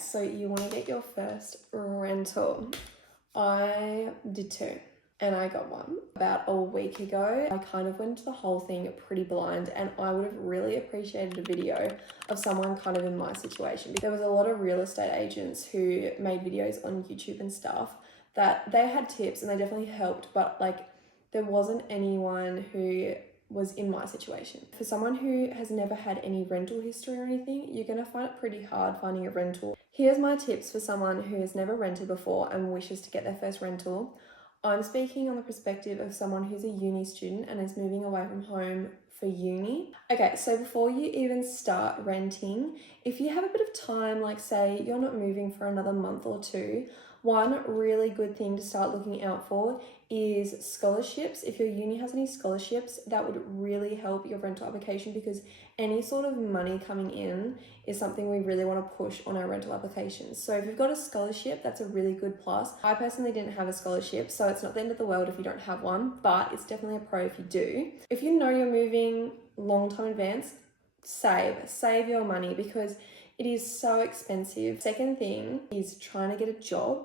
So you want to get your first rental. I did too, and I got one about a week ago. I kind of went into the whole thing pretty blind, and I would have really appreciated a video of someone kind of in my situation. There was a lot of real estate agents who made videos on YouTube and stuff that they had tips and they definitely helped, but like there wasn't anyone who was in my situation. For someone who has never had any rental history or anything, you're going to find it pretty hard finding a rental. Here's my tips for someone who has never rented before and wishes to get their first rental. I'm speaking on the perspective of someone who's a uni student and is moving away from home for uni. Okay, so before you even start renting, if you have a bit of time, like say you're not moving for another month or two, one really good thing to start looking out for is scholarships. If your uni has any scholarships, that would really help your rental application, because any sort of money coming in is something we really want to push on our rental applications. So if you've got a scholarship, that's a really good plus. I personally didn't have a scholarship, so it's not the end of the world if you don't have one, but it's definitely a pro if you do. If you know you're moving long time in advance, save your money, because it is so expensive. Second thing is trying to get a job.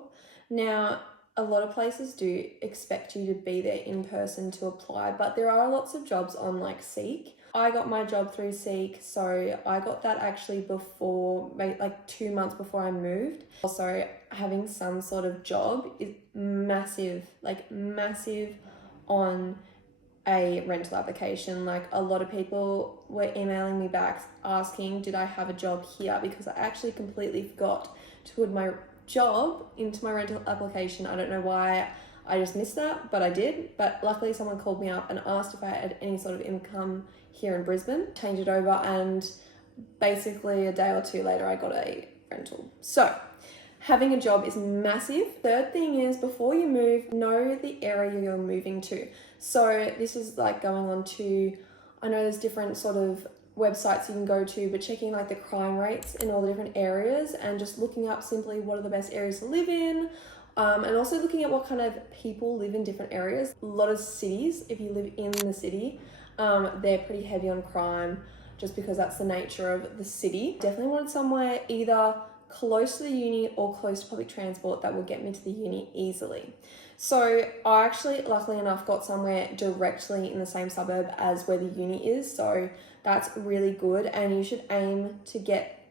Now, a lot of places do expect you to be there in person to apply, but there are lots of jobs on like Seek. I got my job through Seek, so I got that actually before, like 2 months before I moved. Also, having some sort of job is massive on a rental application. Like a lot of people were emailing me back asking, did I have a job here? Because I actually completely forgot to put my job into my rental application. I don't know why I just missed that, but I did. But luckily someone called me up and asked if I had any sort of income here in Brisbane. Changed it over, and basically a day or two later I got a rental. So having a job is massive. Third thing is, before you move, know the area you're moving to. So this is like going on to, I know there's different sort of websites you can go to, but checking like the crime rates in all the different areas and just looking up simply what are the best areas to live in, and also looking at what kind of people live in different areas. A lot of cities, if you live in the city, they're pretty heavy on crime just because that's the nature of the city. Definitely want somewhere either close to the uni or close to public transport that will get me to the uni easily. So I actually, luckily enough, got somewhere directly in the same suburb as where the uni is. So that's really good. And you should aim to get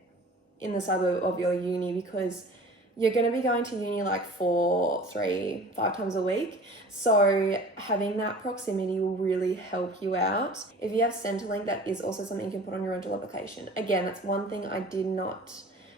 in the suburb of your uni, because you're going to be going to uni like 4, 3, 5 times a week. So having that proximity will really help you out. If you have Centrelink, that is also something you can put on your rental application. Again, that's one thing I did not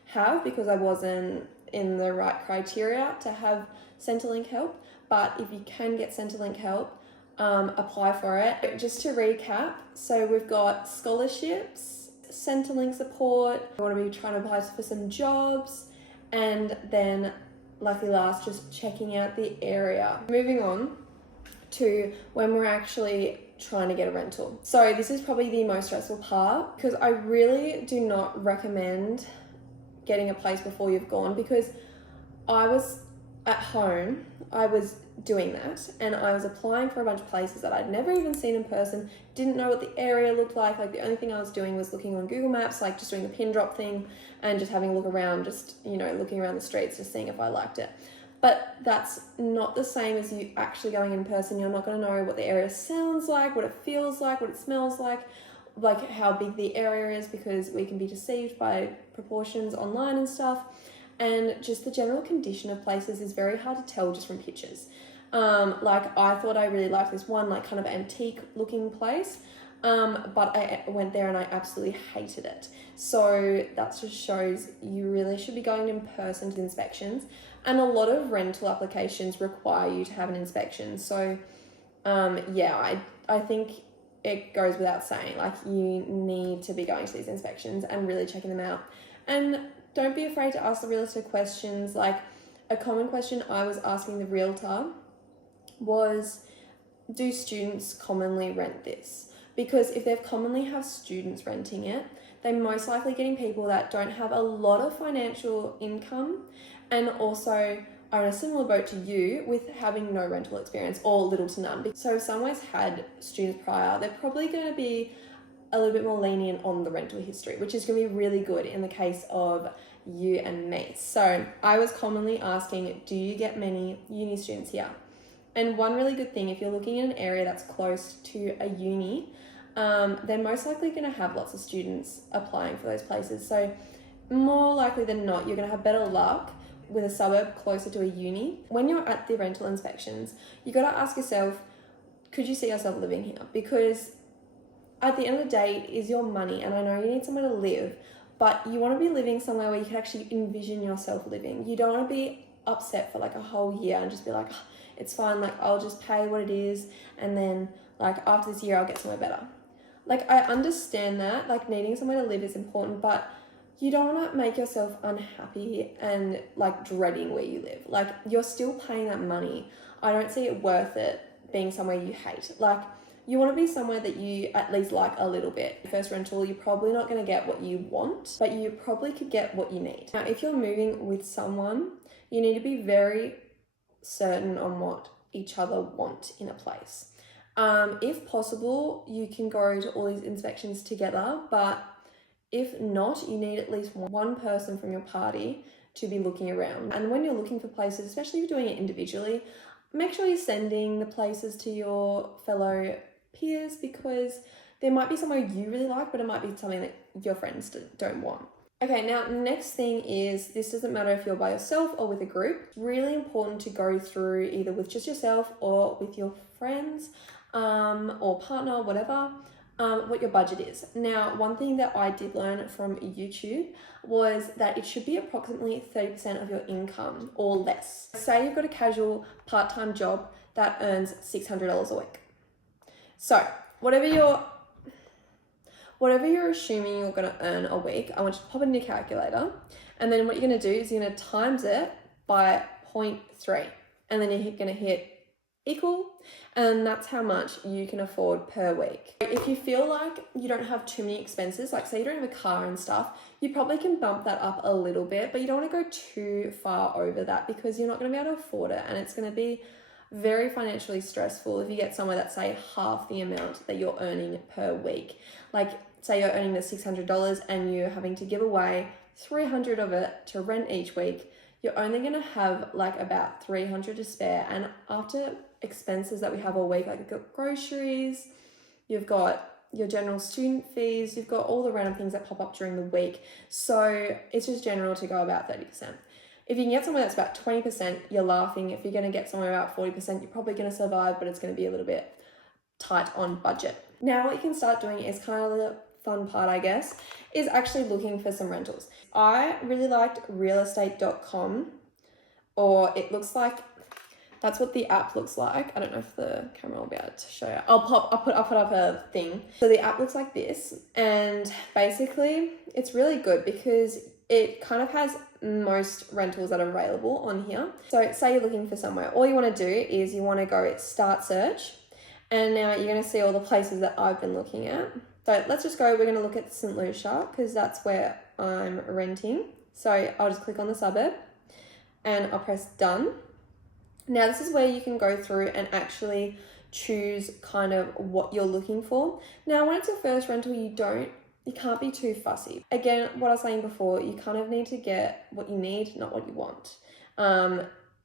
have because I wasn't in the right criteria to have Centrelink help. But if you can get Centrelink help, apply for it. Just to recap, so we've got scholarships, Centrelink support, we want to be trying to apply for some jobs, and then lucky last, just checking out the area. Moving on to when we're actually trying to get a rental. So this is probably the most stressful part, because I really do not recommend getting a place before you've gone, because I was at home, I was doing that, and I was applying for a bunch of places that I'd never even seen in person, didn't know what the area looked like. Like the only thing I was doing was looking on Google Maps, like just doing the pin drop thing and just having a look around, just, you know, looking around the streets, just seeing if I liked it. But that's not the same as you actually going in person. You're not going to know what the area sounds like, what it feels like, what it smells like how big the area is, because we can be deceived by proportions online and stuff. And just the general condition of places is very hard to tell just from pictures. Like I thought I really liked this one, like kind of antique looking place. But I went there and I absolutely hated it. So that just shows you really should be going in person to inspections. And a lot of rental applications require you to have an inspection. So yeah, I think it goes without saying, like you need to be going to these inspections and really checking them out. And don't be afraid to ask the realtor questions. Like a common question I was asking the realtor was, do students commonly rent this? Because if they've commonly have students renting it, they're most likely getting people that don't have a lot of financial income and also are in a similar boat to you with having no rental experience or little to none. So if someone's had students prior, they're probably going to be a little bit more lenient on the rental history, which is going to be really good in the case of you and me. So I was commonly asking, do you get many uni students here? And one really good thing, if you're looking in an area that's close to a uni, they're most likely going to have lots of students applying for those places. So more likely than not, you're going to have better luck with a suburb closer to a uni. When you're at the rental inspections, you got to ask yourself, could you see yourself living here? Because at the end of the day, it is your money, and I know you need somewhere to live, but you want to be living somewhere where you can actually envision yourself living. You don't want to be upset for like a whole year and just be like, oh, it's fine, like I'll just pay what it is, and then like after this year I'll get somewhere better. Like I understand that like needing somewhere to live is important, but you don't want to make yourself unhappy and like dreading where you live. Like you're still paying that money. I don't see it worth it being somewhere you hate. Like you want to be somewhere that you at least like a little bit. First rental, you're probably not going to get what you want, but you probably could get what you need. Now, if you're moving with someone, you need to be very certain on what each other want in a place. If possible, you can go to all these inspections together, but if not, you need at least one person from your party to be looking around. And when you're looking for places, especially if you're doing it individually, make sure you're sending the places to your fellow peers, because there might be somewhere you really like, but it might be something that your friends don't want. Okay, now next thing is, this doesn't matter if you're by yourself or with a group. It's really important to go through either with just yourself or with your friends or partner, whatever, what your budget is. Now, one thing that I did learn from YouTube was that it should be approximately 30% of your income or less. Say you've got a casual part-time job that earns $600 a week. So whatever you're assuming you're going to earn a week, I want you to pop it in your calculator, and then what you're going to do is you're going to times it by 0.3, and then you're going to hit equal, and that's how much you can afford per week. If you feel like you don't have too many expenses, like say you don't have a car and stuff, you probably can bump that up a little bit, but you don't want to go too far over that, because you're not going to be able to afford it, and it's going to be very financially stressful if you get somewhere that's say half the amount that you're earning per week. Like say you're earning the $600 and you're having to give away $300 of it to rent each week, you're only going to have like about $300 to spare. And after expenses that we have all week, like you've got groceries, you've got your general student fees, you've got all the random things that pop up during the week. So it's just general to go about 30%. If you can get somewhere that's about 20%, you're laughing. If you're going to get somewhere about 40%, you're probably going to survive, but it's going to be a little bit tight on budget. Now, what you can start doing is kind of the fun part, I guess, is actually looking for some rentals. I really liked realestate.com, or it looks like, that's what the app looks like. I don't know if the camera will be able to show you. I'll put up a thing. So the app looks like this, and basically it's really good because it kind of has most rentals that are available on here. So say you're looking for somewhere, all you want to do is you want to go start search, and now you're going to see all the places that I've been looking at. So let's just go, we're going to look at St. Lucia because that's where I'm renting. So I'll just click on the suburb and I'll press done. Now this is where you can go through and actually choose kind of what you're looking for. Now when it's your first rental, you can't be too fussy. Again, what I was saying before, you kind of need to get what you need, not what you want.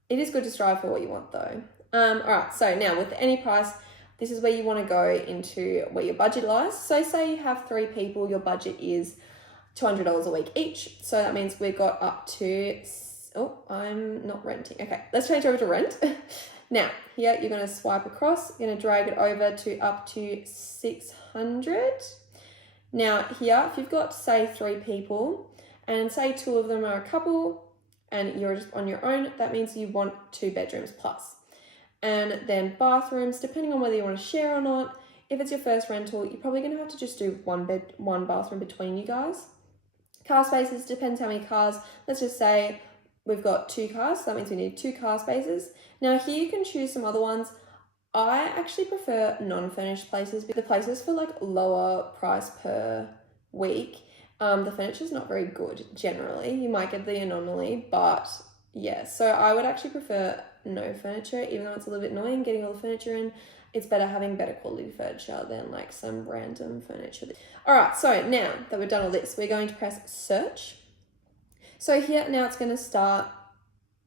It is good to strive for what you want though. All right, so now with any price, this is where you want to go into where your budget lies. So say you have 3 people, your budget is $200 a week each. So that means we've got up to, oh, I'm not renting. Okay, let's change over to rent. Now, here you're going to swipe across, you're going to drag it over to up to 600. Now here, if you've got say 3 people and say 2 of them are a couple and you're just on your own, that means you want 2 bedrooms plus. And then bathrooms, depending on whether you want to share or not. If it's your first rental, you're probably going to have to just do one bathroom between you guys. Car spaces, depends how many cars. Let's just say we've got 2 cars, so that means we need 2 car spaces. Now here you can choose some other ones. I actually prefer non-furnished places, because the places for like lower price per week, the furniture's not very good generally. You might get the anomaly, but yeah, so I would actually prefer no furniture, even though it's a little bit annoying getting all the furniture in. It's better having better quality furniture than like some random furniture. All right, so now that we've done all this, we're going to press search. So here now it's going to start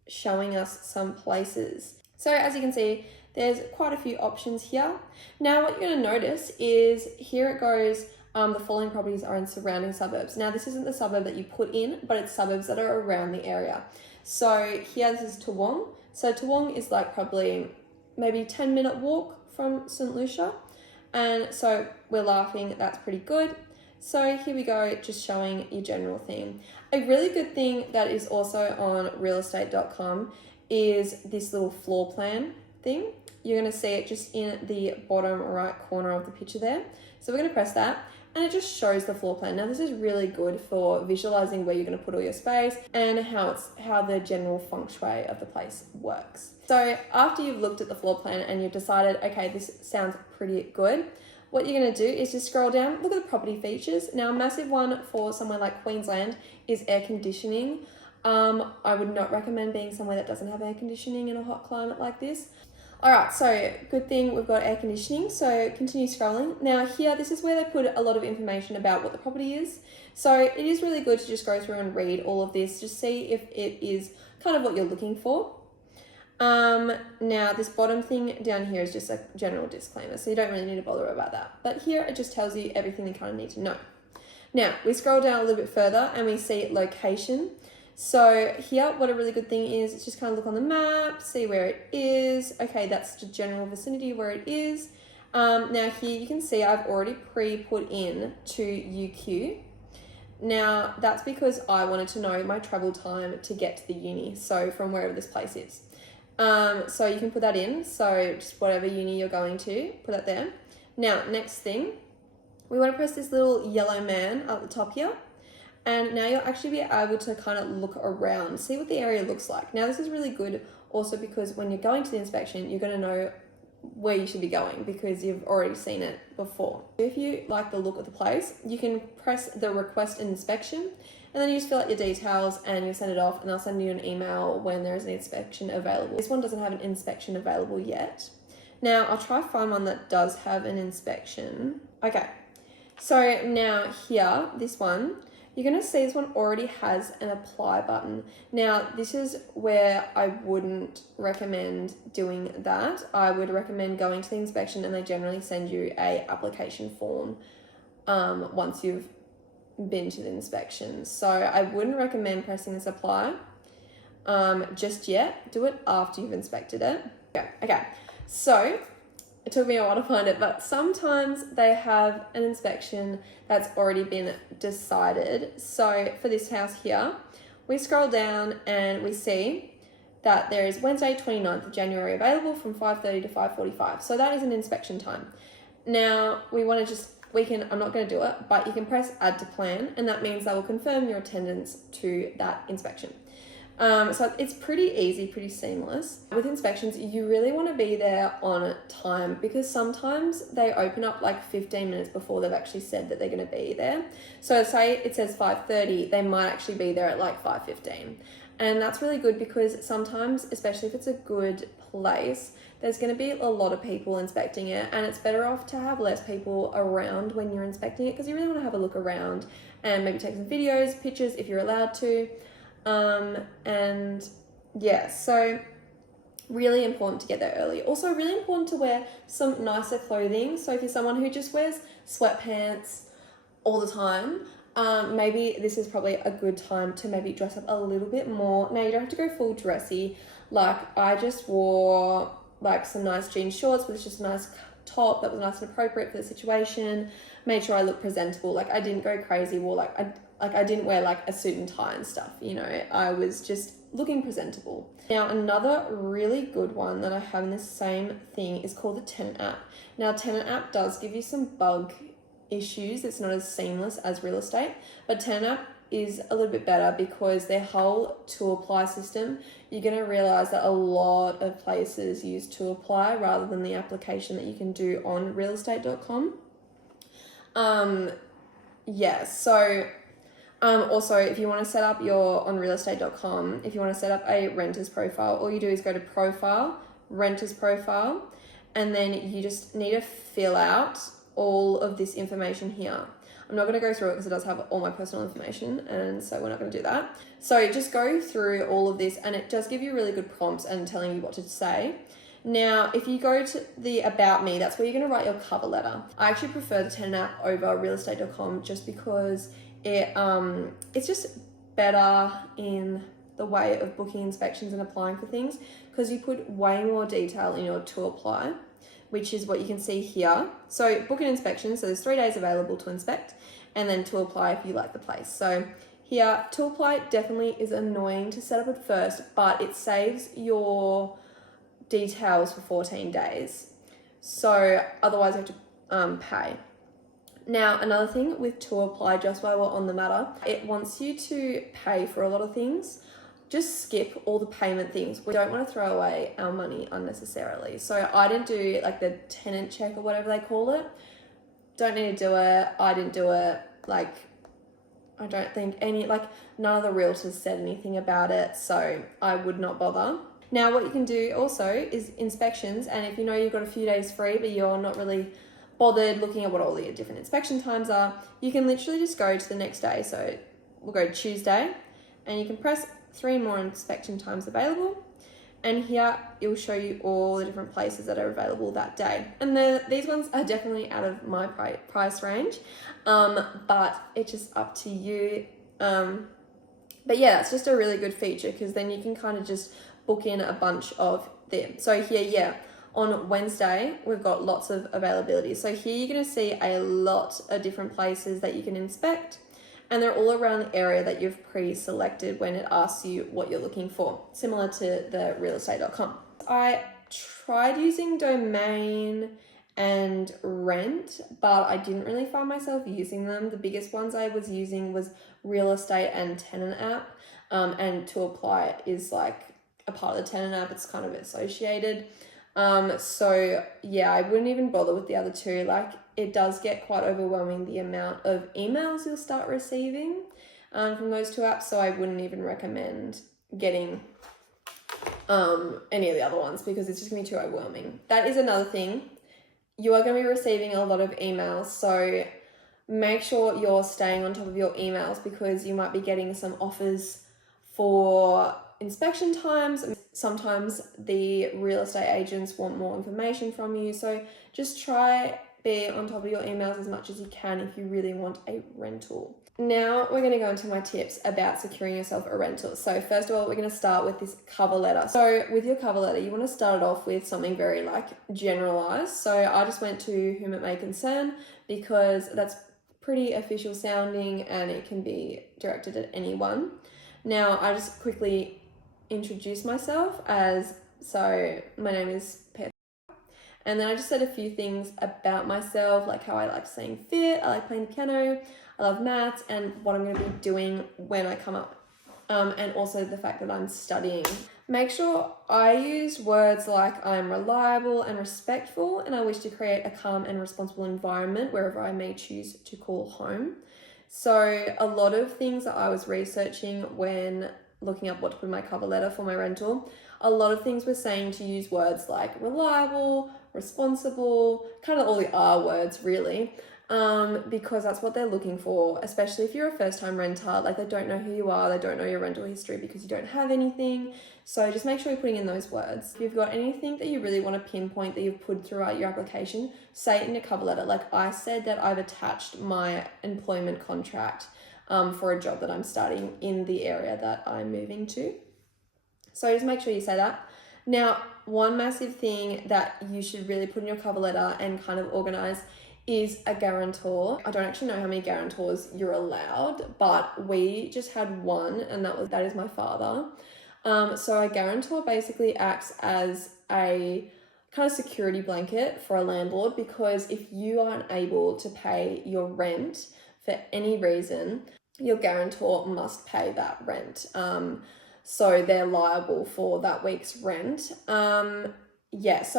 showing us some places. So as you can see, there's quite a few options here. Now what you're going to notice is here it goes, the following properties are in surrounding suburbs. Now this isn't the suburb that you put in, but it's suburbs that are around the area. So here this is Toowong. So Toowong is like probably maybe 10-minute walk from St. Lucia. And so we're laughing, that's pretty good. So here we go, just showing your general theme. A really good thing that is also on realestate.com is this little floor plan thing. You're going to see it just in the bottom right corner of the picture there. So we're going to press that and it just shows the floor plan. Now this is really good for visualizing where you're going to put all your space and how the general feng shui of the place works. So after you've looked at the floor plan and you've decided, okay, this sounds pretty good, what you're going to do is just scroll down, look at the property features. Now, a massive one for somewhere like Queensland is air conditioning. I would not recommend being somewhere that doesn't have air conditioning in a hot climate like this. All right, so good thing we've got air conditioning. So continue scrolling. Now here, this is where they put a lot of information about what the property is. So it is really good to just go through and read all of this, just see if it is kind of what you're looking for. Now this bottom thing down here is just a general disclaimer, so you don't really need to bother about that. But here it just tells you everything you kind of need to know. Now we scroll down a little bit further and we see location. So here, what a really good thing is just kind of look on the map, see where it is. Okay, that's the general vicinity where it is. Now here you can see I've already pre-put in to UQ. Now that's because I wanted to know my travel time to get to the uni, so from wherever this place is. So you can put that in, so just whatever uni you're going to, put that there. Now, next thing, we want to press this little yellow man at the top here, and now you'll actually be able to kind of look around, see what the area looks like. Now, this is really good also because when you're going to the inspection, you're going to know where you should be going because you've already seen it before. If you like the look of the place, you can press the request an inspection, and then you just fill out your details and you send it off, and they'll send you an email when there is an inspection available. This one doesn't have an inspection available yet. Now I'll try find one that does have an inspection. Okay, so now here, this one, you're going to see this one already has an apply button. Now this is where I wouldn't recommend doing that. I would recommend going to the inspection, and they generally send you a application form once you've been to the inspection. So I wouldn't recommend pressing this apply just yet. Do it after you've inspected it. Okay. So it took me a while to find it, but sometimes they have an inspection that's already been decided. So for this house here, we scroll down and we see that there is Wednesday 29th of January available from 5:30 to 5:45. So that is an inspection time. Now we want to just I'm not going to do it, but you can press add to plan, and that means they will confirm your attendance to that inspection. So it's pretty easy, pretty seamless. With inspections, you really want to be there on time because sometimes they open up like 15 minutes before they've actually said that they're going to be there. So say it says 5:30, they might actually be there at like 5:15. And that's really good because sometimes, especially if it's a good place, there's going to be a lot of people inspecting it, and it's better off to have less people around when you're inspecting it because you really want to have a look around and maybe take some videos, pictures if you're allowed to. And yeah, so really important to get there early. Also really important to wear some nicer clothing. So if you're someone who just wears sweatpants all the time, maybe this is probably a good time to maybe dress up a little bit more. Now you don't have to go full dressy. Like I just wore like some nice jean shorts with just a nice top that was nice and appropriate for the situation. Made sure I looked presentable. Like I didn't go crazy, I didn't wear like a suit and tie and stuff, you know. I was just looking presentable. Now another really good one that I have in the same thing is called the Tenant app. Now Tenant app does give you some bug issues. It's not as seamless as real estate, but Tenant app is a little bit better because their whole to apply system, you're going to realize that a lot of places use to apply rather than the application that you can do on realestate.com. Also, if you want to set up on realestate.com, if you want to set up a renter's profile, all you do is go to profile, renter's profile, and then you just need to fill out all of this information here. I'm I'm not going to go through it because it does have all my personal information, and so we're not going to do that. So just go through all of this, and it does give you really good prompts and telling you what to say. Now, if you go to the About Me, that's where you're going to write your cover letter. I actually prefer the Tenant app over realestate.com just because it's just better in the way of booking inspections and applying for things, because you put way more detail in your to apply, which is what you can see here. So book an inspection, so there's 3 days available to inspect, and then to apply if you like the place. So here, to apply definitely is annoying to set up at first, but it saves your details for 14 days. So otherwise you have to pay. Now, another thing with to apply, just while we're on the matter, it wants you to pay for a lot of things. Just skip all the payment things. We don't want to throw away our money unnecessarily. So I didn't do like the tenant check or whatever they call it. Don't need to do it. I didn't do it. Like, I don't think none of the realtors said anything about it, so I would not bother. Now, what you can do also is inspections, and if you know you've got a few days free but you're not really bothered looking at what all your different inspection times are, you can literally just go to the next day. So we'll go Tuesday, and you can press 3 more inspection times available, and here it will show you all the different places that are available that day. And these ones are definitely out of my price range, but it's just up to you. But yeah, it's just a really good feature, because then you can kind of just book in a bunch of them. So here, yeah, on Wednesday, we've got lots of availability. So here you're going to see a lot of different places that you can inspect, and they're all around the area that you've pre-selected when it asks you what you're looking for, similar to the realestate.com. I tried using domain and rent, but I didn't really find myself using them. The biggest ones I was using was real estate and tenant app, and to apply is like a part of the tenant app. It's kind of associated. So yeah, I wouldn't even bother with the other two. Like, it does get quite overwhelming, the amount of emails you'll start receiving from those two apps. So I wouldn't even recommend getting any of the other ones, because it's just gonna be too overwhelming. That is another thing. You are going to be receiving a lot of emails, so make sure you're staying on top of your emails, because you might be getting some offers for inspection times. Sometimes the real estate agents want more information from you, so just try be on top of your emails as much as you can if you really want a rental. Now we're going to go into my tips about securing yourself a rental. So first of all, we're going to start with this cover letter. So with your cover letter, you want to start it off with something very like generalized. So I just went to whom it may concern, because that's pretty official sounding and it can be directed at anyone. Now I just quickly introduce myself as, so my name is Pet. And then I just said a few things about myself, like how I like staying fit, I like playing the piano, I love maths, and what I'm going to be doing when I come up. And also the fact that I'm studying. Make sure I use words like I'm reliable and respectful, and I wish to create a calm and responsible environment wherever I may choose to call home. So a lot of things that I was researching when looking up what to put in my cover letter for my rental, a lot of things were saying to use words like reliable, responsible, kind of all the R words really, because that's what they're looking for, especially if you're a first-time renter. Like, they don't know who you are, they don't know your rental history because you don't have anything. So just make sure you're putting in those words. If you've got anything that you really want to pinpoint that you've put throughout your application, say it in your cover letter. Like I said that I've attached my employment contract for a job that I'm starting in the area that I'm moving to. So just make sure you say that. Now, one massive thing that you should really put in your cover letter and kind of organize is a guarantor. I don't actually know how many guarantors you're allowed, but we just had one, and that is my father. So a guarantor basically acts as a kind of security blanket for a landlord, because if you aren't able to pay your rent for any reason, your guarantor must pay that rent. So they're liable for that week's rent. So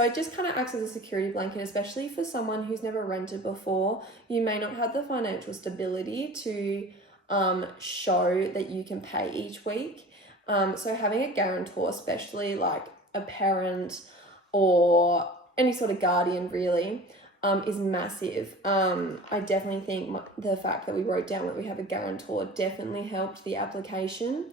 it just kind of acts as a security blanket, especially for someone who's never rented before. You may not have the financial stability to show that you can pay each week. So having a guarantor, especially like a parent or any sort of guardian really, is massive. I definitely think the fact that we wrote down that we have a guarantor definitely helped the application.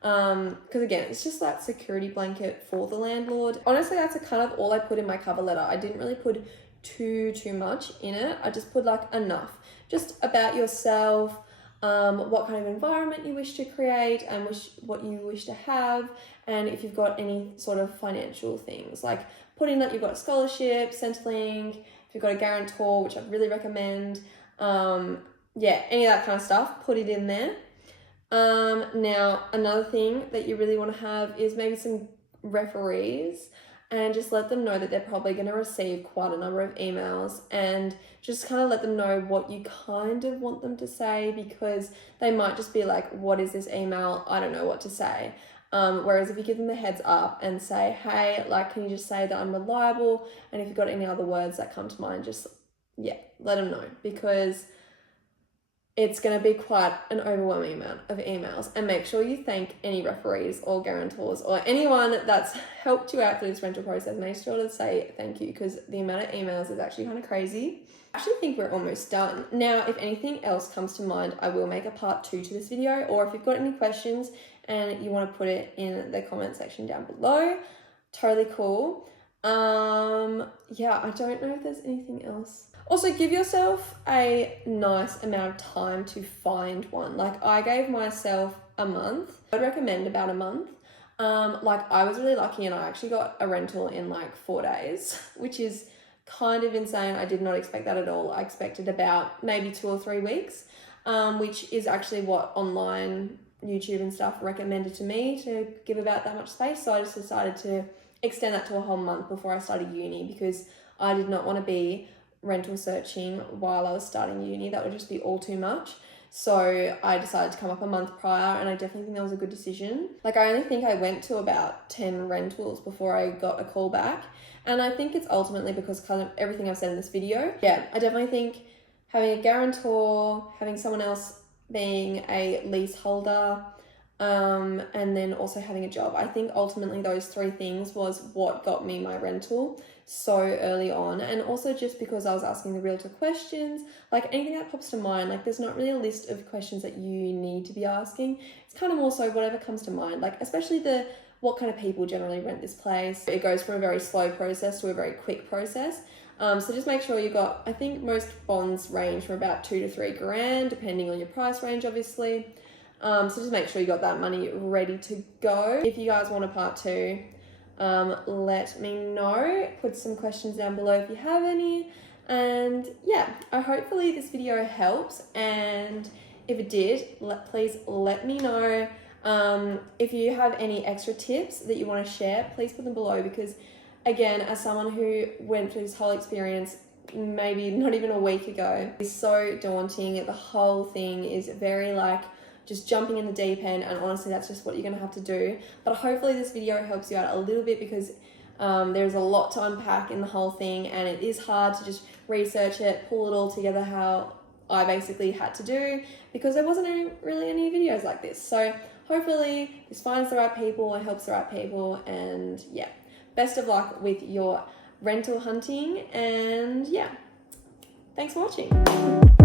Because again, it's just that security blanket for the landlord. Honestly, that's kind of all I put in my cover letter. I didn't really put too much in it. I just put like enough, just about yourself, what kind of environment you wish to create and what you wish to have, and if you've got any sort of financial things, like putting that you've got a scholarship, Centrelink, if you've got a guarantor, which I'd really recommend, yeah, any of that kind of stuff, put it in there. Now, another thing that you really want to have is maybe some referees, and just let them know that they're probably going to receive quite a number of emails, and just kind of let them know what you kind of want them to say, because they might just be like, what is this email? I don't know what to say. Whereas if you give them the heads up and say, hey, like, can you just say that I'm reliable? And if you've got any other words that come to mind, just, yeah, let them know, because it's going to be quite an overwhelming amount of emails. And make sure you thank any referees or guarantors or anyone that's helped you out through this rental process. Make sure to say thank you, because the amount of emails is actually kind of crazy. I actually think we're almost done. Now, if anything else comes to mind, I will make a part 2 to this video, or if you've got any questions and you want to put it in the comment section down below, totally cool. Yeah, I don't know if there's anything else. Also, give yourself a nice amount of time to find one. Like, I gave myself a month. I'd recommend about a month. Like, I was really lucky and I actually got a rental in like 4 days, which is kind of insane. I did not expect that at all. I expected about maybe 2 or 3 weeks, which is actually what online YouTube and stuff recommended to me, to give about that much space. So I just decided to extend that to a whole month before I started uni, because I did not want to be rental searching while I was starting uni. That would just be all too much. So I decided to come up a month prior, and I definitely think that was a good decision. Like, I only think I went to about 10 rentals before I got a call back, and I think it's ultimately because kind of everything I've said in this video. Yeah, I definitely think having a guarantor, having someone else being a leaseholder, and then also having a job. I think ultimately those 3 things was what got me my rental so early on. And also just because I was asking the realtor questions, like anything that pops to mind, like there's not really a list of questions that you need to be asking. It's kind of more so whatever comes to mind, like especially what kind of people generally rent this place. It goes from a very slow process to a very quick process. So just make sure you got, I think most bonds range from about 2 to 3 grand, depending on your price range, obviously. So just make sure you got that money ready to go. If you guys want a part 2, let me know. Put some questions down below if you have any. And yeah, hopefully this video helps. And if it did, please let me know. If you have any extra tips that you want to share, please put them below, because again, as someone who went through this whole experience maybe not even a week ago, it's so daunting. The whole thing is very like just jumping in the deep end, and honestly that's just what you're gonna have to do. But hopefully this video helps you out a little bit, because there's a lot to unpack in the whole thing, and it is hard to just research it, pull it all together how I basically had to do, because there wasn't really any videos like this. So hopefully this finds the right people and helps the right people, and yeah, best of luck with your rental hunting, and yeah, thanks for watching.